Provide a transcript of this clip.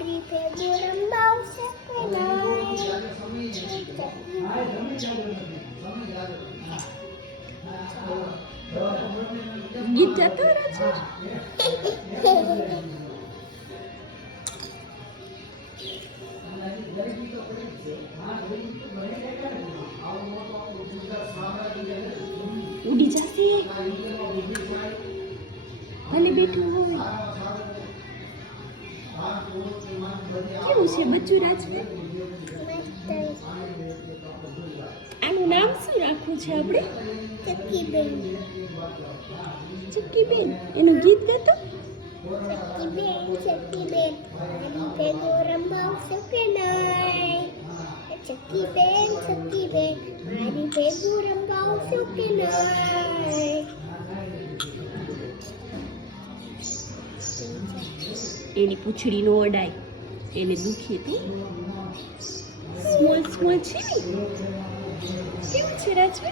મારી ભેગું રંબાવશે કે નહીં? ગીત ગાતો રાજુ ઉડી જશે ભલે બેઠું હોય કેવું છે બચ્ચું રાજુ આનું નામ શું રાખવું છે આપણે ચક્કીબેન ચક્કીબેન એનું ગીત ગાતો ચક્કીબેન મારી ભેગું રંબાવશે કે નહીં? ચક્કીબેન મારી ભેગું રંબાવશે કે નહીં? એની પૂંછડી નો અડાય એને દુખે તો સ્મોલ સ્મોલ છે ને કેવું છે રાજુ હે